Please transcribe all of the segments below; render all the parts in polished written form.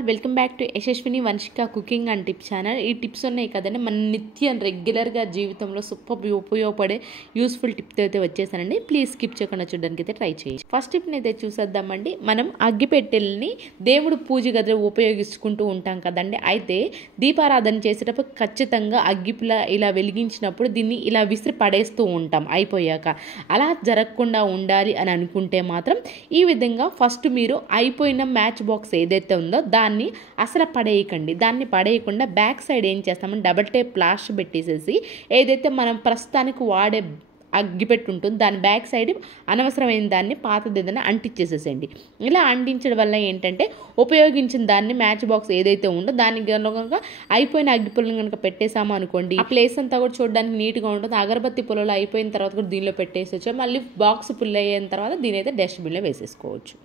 All welcome back to Yashaswini Vamshika cooking and tips channel. ఈ tips ఉన్నాయి కదండి, మన నిత్యం రెగ్యులర్గా జీవితంలో సూపర్ ఉపయోగపడే యూస్ఫుల్ టిప్స్ అయితే వచ్చేసానండి. ప్లీజ్ స్కిప్ చేయకుండా చూడడానికి అయితే ట్రై చేయండి. ఫస్ట్ టిప్ని అయితే చూసేద్దామండి. మనం అగ్గిపెట్టెల్ని దేవుడు పూజ గదిలో ఉపయోగించుకుంటూ ఉంటాం కదండి. అయితే దీపారాధన చేసేటప్పుడు ఖచ్చితంగా అగ్గిపుల ఇలా వెలిగించినప్పుడు దీన్ని ఇలా విసిరి పడేస్తూ ఉంటాం అయిపోయాక. అలా జరగకుండా ఉండాలి అని అనుకుంటే మాత్రం ఈ విధంగా ఫస్ట్ మీరు అయిపోయిన మ్యాచ్ బాక్స్ ఏదైతే ఉందో దాన్ని అసలు పడేయకండి. దాన్ని పడేయకుండా బ్యాక్ సైడ్ ఏం చేస్తామంటే డబల్ టేప్ ప్లాస్టర్ పెట్టేసేసి ఏదైతే మనం ప్రస్తుతానికి వాడే అగ్గిపెట్టి ఉంటుంది దాని బ్యాక్ సైడ్ అనవసరమైన దాన్ని పాతది ఏదైనా అంటించేసేసేయండి. ఇలా అంటించడం వల్ల ఏంటంటే ఉపయోగించిన దాన్ని మ్యాచ్ బాక్స్ ఏదైతే ఉందో దానికి కనుక అయిపోయిన అగ్గి పుల్లని కనుక పెట్టేసాము అనుకోండి, ఆ ప్లేస్ అంతా కూడా చూడడానికి నీట్గా ఉంటుంది. అగరబత్తి పుల్లలు అయిపోయిన తర్వాత కూడా దీనిలో పెట్టేసేచ్చు. మళ్ళీ బాక్స్ పుల్ అయిన తర్వాత దీని అయితే డస్ట్బిన్లో వేసేసుకోవచ్చు.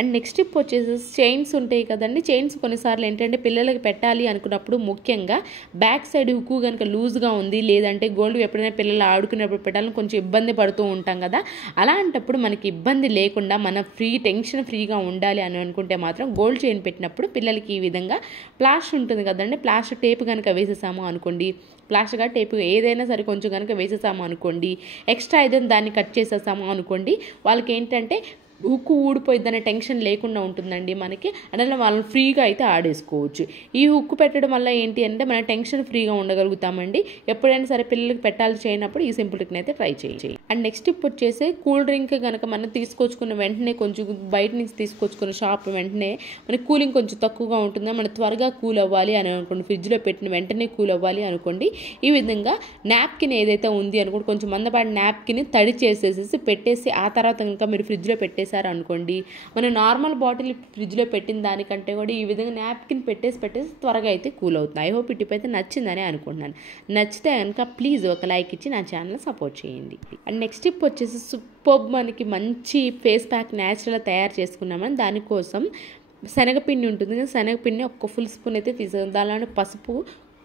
అండ్ నెక్స్ట్ టిప్ వచ్చేసి చైన్స్ ఉంటాయి కదండి. చైన్స్ కొన్నిసార్లు ఏంటంటే పిల్లలకి పెట్టాలి అనుకున్నప్పుడు ముఖ్యంగా బ్యాక్ సైడ్ హుక్కు కనుక లూజ్గా ఉంది, లేదంటే గోల్డ్ ఎప్పుడైనా పిల్లలు ఆడుకునేప్పుడు పెట్టాలని కొంచెం ఇబ్బంది పడుతూ ఉంటాం కదా. అలాంటప్పుడు మనకి ఇబ్బంది లేకుండా మన టెన్షన్ ఫ్రీగా ఉండాలి అని అనుకుంటే మాత్రం గోల్డ్ చైన్ పెట్టినప్పుడు పిల్లలకి ఈ విధంగా ప్లాస్టర్ ఉంటుంది కదండి, ప్లాస్టర్ టేప్ కనుక వేసేసాము అనుకోండి, ప్లాస్టర్గా టేపు ఏదైనా సరే కొంచెం కనుక వేసేసాము అనుకోండి, ఎక్స్ట్రా ఏదైనా దాన్ని కట్ చేసేసాము అనుకోండి, వాళ్ళకి ఏంటంటే హుక్కు ఊడిపోయిద్దనే టెన్షన్ లేకుండా ఉంటుందండి మనకి. అట్లా వాళ్ళని ఫ్రీగా అయితే ఆడేసుకోవచ్చు. ఈ హుక్కు పెట్టడం వల్ల ఏంటి అంటే మన టెన్షన్ ఫ్రీగా ఉండగలుగుతామండి. ఎప్పుడైనా సరే పిల్లలకి పెట్టాలి చేయనప్పుడు ఈ సింపుల్ ట్రిక్ని అయితే ట్రై చేయండి. అండ్ నెక్స్ట్ టిప్ వచ్చేసి కూల్ డ్రింక్ కనుక మనం తీసుకొచ్చుకున్న వెంటనే కొంచెం బయట నుంచి తీసుకొచ్చుకున్న షాప్ వెంటనే మనకి కూలింగ్ కొంచెం తక్కువగా ఉంటుంది, మనం త్వరగా కూల్ అవ్వాలి అని అనుకోండి, ఫ్రిడ్జ్లో పెట్టిన వెంటనే కూల్ అవ్వాలి అనుకోండి, ఈ విధంగా నాప్కిన్ ఏదైతే ఉంది అనుకోండి కొంచెం మందపాటి నాప్కిన్ తడి చేసేసి పెట్టేసి ఆ తర్వాత కనుక మీరు ఫ్రిడ్జ్లో పెట్టేసి అనుకోండి, మన నార్మల్ బాటిల్ ఫ్రిడ్జ్లో పెట్టిన దానికంటే కూడా ఈ విధంగా నాప్కిన్ పెట్టేసి త్వరగా అయితే కూల్ అవుతుంది. ఐ హోప్ ఈ టిప్ అయితే నచ్చిందని అనుకుంటున్నాను. నచ్చితే కనుక ప్లీజ్ ఒక లైక్ ఇచ్చి నా ఛానల్ సపోర్ట్ చేయండి. అండ్ నెక్స్ట్ టిప్ వచ్చేసి సూపర్ మనకి మంచి ఫేస్ ప్యాక్ న్యాచురల్గా తయారు చేసుకున్నామని దానికోసం శనగపిండి ఉంటుంది కదా, శనగపిండిని ఒక ఫుల్ స్పూన్ అయితే తీసేది, దానిలో పసుపు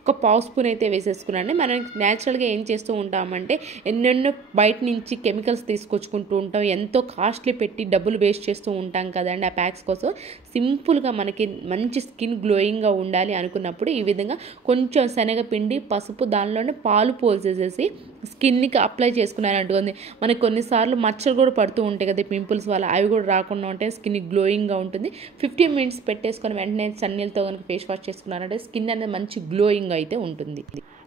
ఒక పావు స్పూన్ అయితే వేసేసుకున్నాను. మనం న్యాచురల్గా ఏం చేస్తూ ఉంటామంటే ఎన్నెన్నో బయట నుంచి కెమికల్స్ తీసుకొచ్చుకుంటూ ఉంటాం, ఎంతో కాస్ట్లీ పెట్టి డబ్బులు వేస్ట్ చేస్తూ ఉంటాం కదండి ఆ ప్యాక్స్ కోసం. సింపుల్గా మనకి మంచి స్కిన్ గ్లోయింగ్గా ఉండాలి అనుకున్నప్పుడు ఈ విధంగా కొంచెం శనగపిండి, పసుపు, దానిలోనే పాలు పోసేసేసి స్కిన్కి అప్లై చేసుకున్నారంటుంది. మనకి కొన్నిసార్లు మచ్చలు కూడా పడుతూ ఉంటాయి కదా పింపుల్స్ వల్ల, అవి కూడా రాకుండా ఉంటాయి, స్కిన్ గ్లోయింగ్గా ఉంటుంది. 15 మినిట్స్ పెట్టేసుకొని వెంటనే సన్నీళ్ళతో కనుక ఫేస్ వాష్ చేసుకున్నారంటే స్కిన్ అనేది మంచి గ్లోయింగ్ అయితే ఉంటుంది.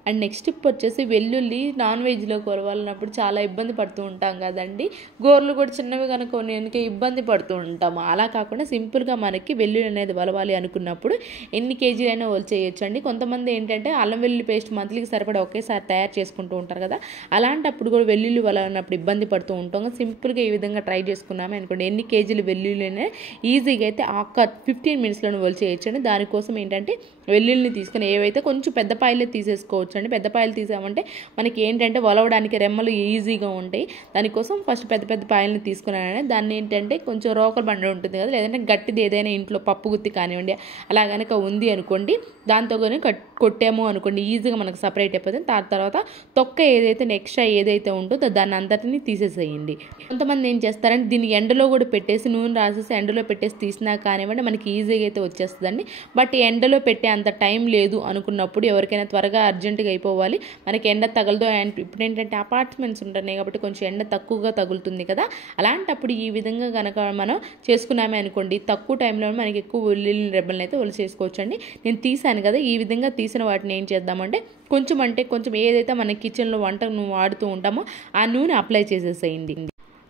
అండ్ నెక్స్ట్ టిప్ వచ్చేసి వెల్లుల్లి నాన్ వెజ్లో కొరవాలన్నప్పుడు చాలా ఇబ్బంది పడుతూ ఉంటాం కదండి. గోర్లు కూడా చిన్నవి కనుక ఇబ్బంది పడుతూ ఉంటాము. అలా కాకుండా సింపుల్గా మనకి వెల్లుల్లి అనేది వలవాలి అనుకున్నప్పుడు ఎన్ని కేజీలైనా వలిచేయచ్చు అండి. కొంతమంది ఏంటంటే అల్లం వెల్లుల్లి పేస్ట్ మంత్లీకి సరిపడా ఒకేసారి తయారు చేసుకుంటూ ఉంటారు కదా, అలాంటప్పుడు కూడా వెల్లుల్లి వలనప్పుడు ఇబ్బంది పడుతూ ఉంటాం. సింపుల్గా ఈ విధంగా ట్రై చేసుకున్నాము అనుకోండి, ఎన్ని కేజీలు వెల్లుల్లినే ఈజీగా అయితే 15 మినిట్స్లోనే వలిచేయచ్చు అండి. దానికోసం ఏంటంటే వెల్లుల్లిని తీసుకుని ఏవైతే కొంచెం పెద్ద పాయలే తీసేసుకోవచ్చు అండి. పెద్ద పాయలు తీసామంటే మనకి ఏంటంటే వలవడానికి రెమ్మలు ఈజీగా ఉంటాయి. దానికోసం ఫస్ట్ పెద్ద పెద్ద పాయలను తీసుకున్నాను. దాన్ని ఏంటంటే కొంచెం రోకల బండ ఉంటుంది కదా, లేదంటే గట్టిది ఏదైనా ఇంట్లో పప్పు గుత్తి కానివ్వండి అలా కనుక ఉంది అనుకోండి, దాంతో కానీ కొట్టాము అనుకోండి ఈజీగా మనకు సపరేట్ అయిపోతుంది. దాని తర్వాత తొక్క ఏదైతే ఎక్స్ట్రా ఏదైతే ఉంటుందో దాన్ని అంతటిని తీసేసేయండి. కొంతమంది ఏం చేస్తారంటే దీన్ని ఎండలో కూడా పెట్టేసి నూనె రాసేసి ఎండలో పెట్టేసి తీసినా కానివ్వండి మనకి ఈజీగా అయితే వచ్చేస్తుందండి. బట్ ఎండలో పెట్టే అంత టైం లేదు అనుకున్నప్పుడు, ఎవరికైనా త్వరగా అర్జెంటుగా అయిపోవాలి, మనకి ఎండ తగలదు, అండ్ ఇప్పుడు ఏంటంటే అపార్ట్మెంట్స్ ఉంటున్నాయి కాబట్టి కొంచెం ఎండ తక్కువగా తగులుతుంది కదా, అలాంటప్పుడు ఈ విధంగా కనుక మనం చేసుకున్నామే అనుకోండి తక్కువ టైంలో మనకి ఎక్కువ వెల్లుల్లి రెబ్బలను అయితే చేసుకోవచ్చు అండి. నేను తీసాను కదా, ఈ విధంగా తీసిన వాటిని ఏం చేద్దామంటే కొంచెం ఏదైతే మన కిచెన్లో వంట వాడుతూ ఉంటామో ఆ నూనె అప్లై చేసేసేయండి.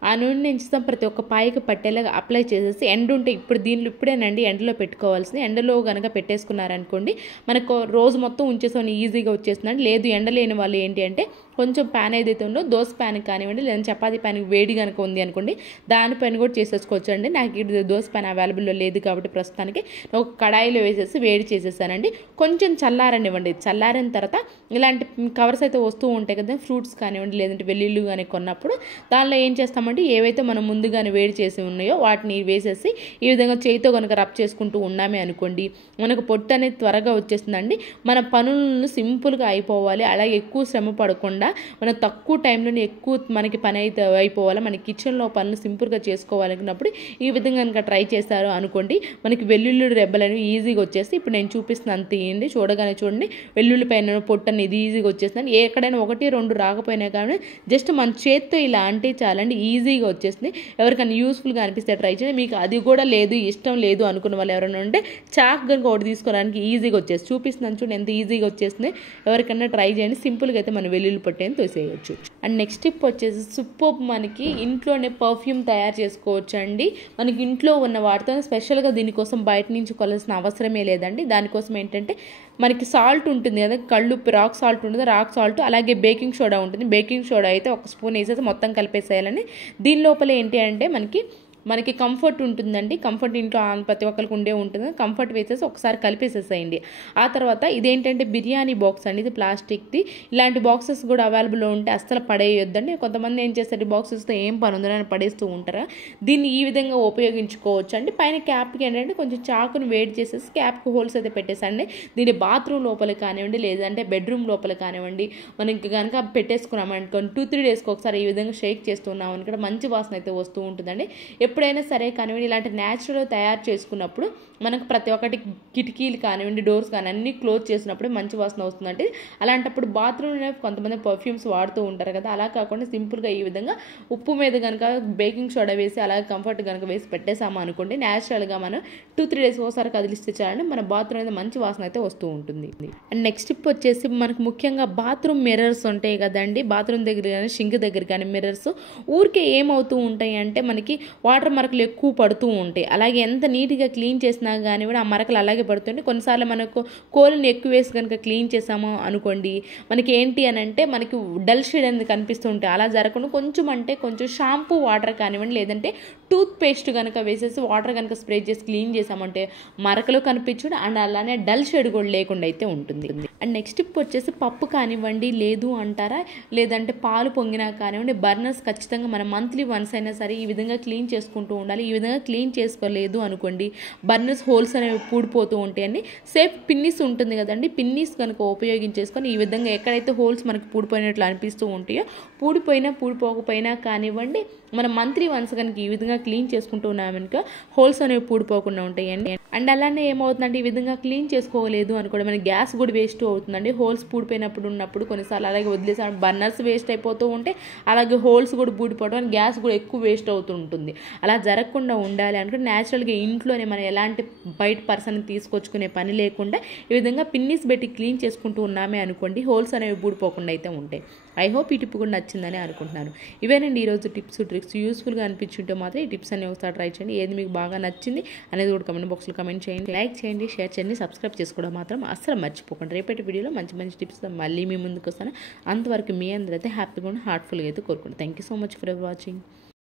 ఆ నూనె నుంచి ప్రతి ఒక్క పాయకి పట్టేలాగా అప్లై చేసేసి ఎండ ఉంటే ఇప్పుడేనండి ఎండలో పెట్టుకోవాల్సింది. ఎండలో కనుక పెట్టేసుకున్నారనుకోండి మనకు రోజు మొత్తం ఉంచేసుకొని ఈజీగా వచ్చేస్తుందండి. లేదు ఎండ లేని వాళ్ళు ఏంటి అంటే కొంచెం ప్యాన్ ఏదైతే ఉందో దోశ ప్యాన్ కానివ్వండి, లేదా చపాతీ ప్యాన్ వేడి కనుక ఉంది అనుకోండి దానిపైన కూడా చేసేసుకోవచ్చు అండి. నాకు ఇది దోశ ప్యాన్ అవైలబుల్లో లేదు కాబట్టి ప్రస్తుతానికి ఒక కడాయిలో వేసేసి వేడి చేసేసానండి. కొంచెం చల్లారనివ్వండి. చల్లారిన తర్వాత ఇలాంటి కవర్స్ అయితే వస్తూ ఉంటాయి కదా, ఫ్రూట్స్ కానివ్వండి లేదంటే వెల్లుల్లి కానీ కొన్నప్పుడు దానిలో ఏం చేస్తామంటే ఏవైతే మనం ముందుగానే వేడి చేసి ఉన్నాయో వాటిని వేసేసి ఈ విధంగా చేయితో కనుక రబ్ చేసుకుంటూ ఉన్నామే అనుకోండి మనకు పొట్టు అనేది త్వరగా వచ్చేస్తుందండి. మన పనులను సింపుల్గా అయిపోవాలి, అలాగే ఎక్కువ శ్రమ పడకుండా మనం తక్కువ టైంలోనే ఎక్కువ మనకి పని అయితే అయిపోవాలి, మన కిచెన్లో పనులు సింపుల్గా చేసుకోవాలనుకున్నప్పుడు ఈ విధంగా కనుక ట్రై చేస్తారు అనుకోండి, మనకి వెల్లుల్లి రెబ్బలు అనేవి ఈజీగా వచ్చేసి ఇప్పుడు నేను చూపిస్తున్న అంత ఏంటి చూడగానే చూడండి, వెల్లుల్లి పైన పొట్టు అనేది ఈజీగా వచ్చేస్తుంది. ఎక్కడైనా 1-2 రాకపోయినా కానీ జస్ట్ మన చేత్తో ఇలా అంటే చాలండి, ఈజీగా వచ్చేస్తుంది. ఎవరికైనా యూస్ఫుల్గా అనిపిస్తే ట్రై చేయండి. మీకు అది కూడా లేదు, ఇష్టం లేదు అనుకున్న వాళ్ళు ఎవరైనా ఉంటే చాక్ కనుక ఒకటి తీసుకోవడానికి ఈజీగా వచ్చేస్తుంది. చూపిస్తున్నాను చూడండి ఎంత ఈజీగా వచ్చేస్తుంది. ఎవరికైనా ట్రై చేయండి, సింపుల్గా అయితే మన వెల్లుల్లి పొట్టేని తోసేయచ్చు. అండ్ నెక్స్ట్ టిప్ వచ్చేసి సూపర్ మనకి ఇంట్లోనే పర్ఫ్యూమ్ తయారు చేసుకోవచ్చు అండి. మనకి ఇంట్లో ఉన్న వాటితో స్పెషల్గా దీనికోసం బయట నుంచి కొలాల్సిన అవసరమే లేదండి. దానికోసం ఏంటంటే మనకి సాల్ట్ ఉంటుంది కదా, కళ్ళుప్పు రాక్ సాల్ట్ ఉంటుంది, రాక్ సాల్ట్ అలాగే బేకింగ్ సోడా ఉంటుంది. బేకింగ్ సోడా అయితే 1 స్పూన్ వేసేసి మొత్తం కలిపేసేయాలని. దీని లోపల ఏంటి అంటే మనకి కంఫర్ట్ ఉంటుందండి. కంఫర్ట్ ఇంట్లో ప్రతి ఒక్కరికి ఉండే ఉంటుంది. కంఫర్ట్ వేసేసి ఒకసారి కలిపేసేసేయండి. ఆ తర్వాత ఇదేంటంటే బిర్యానీ బాక్స్ అండి, ఇది ప్లాస్టిక్ది. ఇలాంటి బాక్సెస్ కూడా అవైలబుల్లో ఉంటే అస్సలు పడేయొద్దండి. కొంతమంది ఏం చేస్తారు, బాక్సెస్తో ఏం పని ఉందని పడేస్తూ ఉంటారా. దీన్ని ఈ విధంగా ఉపయోగించుకోవచ్చు అండి. పైన క్యాప్కి ఏంటంటే కొంచెం చాకుని వేడి చేసేసి క్యాప్కి హోల్స్ అయితే పెట్టేసండి. దీన్ని బాత్రూమ్ లోపల కానివ్వండి, లేదంటే బెడ్రూమ్ లోపల కానివ్వండి, మనకి కనుక పెట్టేసుకున్నామనుకోండి 2-3 డేస్కి ఒకసారి ఈ విధంగా షేక్ చేస్తున్నాం అనుకుంటే మంచి వాసన అయితే వస్తూ ఉంటుందండి. ఎప్పుడైనా సరే కానివ్వండి, ఇలాంటి న్యాచురల్ తయారు చేసుకున్నప్పుడు మనకు ప్రతి ఒక్కటి కిటికీలు కానివ్వండి, డోర్స్ కానీ అన్నీ క్లోజ్ చేసినప్పుడు మంచి వాసన వస్తుందంటే, అలాంటప్పుడు బాత్రూమ్లో కొంతమంది పర్ఫ్యూమ్స్ వాడుతూ ఉంటారు కదా, అలా కాకుండా సింపుల్గా ఈ విధంగా ఉప్పు మీద కనుక బేకింగ్ సోడా వేసి అలాగే కంఫర్ట్ కనుక వేసి పెట్టేసాము అనుకోండి, న్యాచురల్గా మనం 2-3 డేస్ ఒకసారి కదిలిస్తే చాలండి మన బాత్రూమ్ అనేది మంచి వాసన అయితే వస్తూ ఉంటుంది. అండ్ నెక్స్ట్ టిప్ వచ్చేసి మనకు ముఖ్యంగా బాత్రూమ్ మిర్రర్స్ ఉంటాయి కదండి, బాత్రూమ్ దగ్గర కానీ షింక్ దగ్గర కానీ మిర్రర్స్ ఊరికే ఏమవుతూ ఉంటాయి అంటే మనకి వాటర్ మరకలు ఎక్కువ పడుతూ ఉంటాయి. అలాగే ఎంత నీట్గా క్లీన్ చేసినా కానీ కూడా ఆ మరకలు అలాగే పడుతుంటాయి. కొన్నిసార్లు మనకు కోల్ని ఎక్కువ వేసి కనుక క్లీన్ చేసాము అనుకోండి, మనకి ఏంటి అని అంటే మనకి డల్ షేడ్ అనేది కనిపిస్తూ ఉంటాయి. అలా జరగకుండా కొంచెం షాంపూ వాటర్ కానివ్వండి, లేదంటే టూత్ పేస్ట్ కనుక వేసేసి వాటర్ కనుక స్ప్రే చేసి క్లీన్ చేసామంటే మరకలు కనిపించడు అండ్ అలానే డల్ షేడ్ కూడా లేకుండా అయితే ఉంటుంది. అండ్ నెక్స్ట్ టిప్ వచ్చేసి పప్పు కానివ్వండి, లేదు అంటారా, లేదంటే పాలు పొంగినా కానివ్వండి, బర్నర్స్ ఖచ్చితంగా మనం మంత్లీ వన్స్ అయినా సరే ఈ విధంగా క్లీన్ చేసుకుంటూ ఉండాలి. ఈ విధంగా క్లీన్ చేసుకోలేదు అనుకోండి, బర్నర్స్ హోల్స్ అనేవి పూడిపోతూ ఉంటాయండి. సేఫ్ పిన్నిస్ ఉంటుంది కదండి, పిన్నిస్ కనుక ఉపయోగించేసుకొని ఈ విధంగా ఎక్కడైతే హోల్స్ మనకి పూడిపోయినట్లు అనిపిస్తూ ఉంటాయో, పూడిపోకపోయినా కానివ్వండి, మనం మంత్లీ వన్స్ కనుక ఈ విధంగా క్లీన్ చేసుకుంటూ ఉన్నామనుక హోల్స్ అనేవి పూడిపోకుండా ఉంటాయండి. అండ్ అలానే ఏమవుతుందంటే ఈ విధంగా క్లీన్ చేసుకోలేదు అనుకోండి, మనకి గ్యాస్ కూడా వేస్ట్ అవుతుందండి. హోల్స్ పూడిపోయినప్పుడు కొన్నిసార్లు అలాగే వదిలేసాం, బర్నర్స్ వేస్ట్ అయిపోతూ ఉంటే అలాగే హోల్స్ కూడా పూడిపోవడం, గ్యాస్ కూడా ఎక్కువ వేస్ట్ అవుతూ ఉంటుంది. అలా జరగకుండా ఉండాలి అనుకుంటే న్యాచురల్గా ఇంట్లోనే మనం ఎలాంటి బయట పర్సన్ తీసుకొచ్చుకునే పని లేకుండా ఈ విధంగా పిన్నిస్ పెట్టి క్లీన్ చేసుకుంటూ ఉన్నామే అనుకోండి, హోల్స్ అనేవి పూడిపోకుండా అయితే ఉంటాయి. ఐ హోప్ ఈ టిప్ కూడా నచ్చిందని అనుకుంటున్నాను. ఇవేనండి ఈరోజు టిప్స్ ట్రిక్స్. యూస్ఫుల్గా అనిపించుంటే మాత్రం ఈ టిప్స్ అన్ని ఒకసారి ట్రై చేయండి. ఏది మీకు బాగా నచ్చింది అనేది కూడా కమెంట్ బాక్స్లో కమెంట్ చేయండి, లైక్ చేయండి, షేర్ చేయండి, సబ్స్క్రైబ్ చేసుకోవడం మాత్రం అస్సలు మర్చిపోకండి. రేపటి వీడియోలో మంచి టిప్స్ మళ్ళీ మీ ముందుకు వస్తాను. అంతవరకు మీ అందరైతే హ్యాపీగా ఉండి హార్ట్ఫుల్గా అయితే కోరుకోండి. Thank you so much for watching.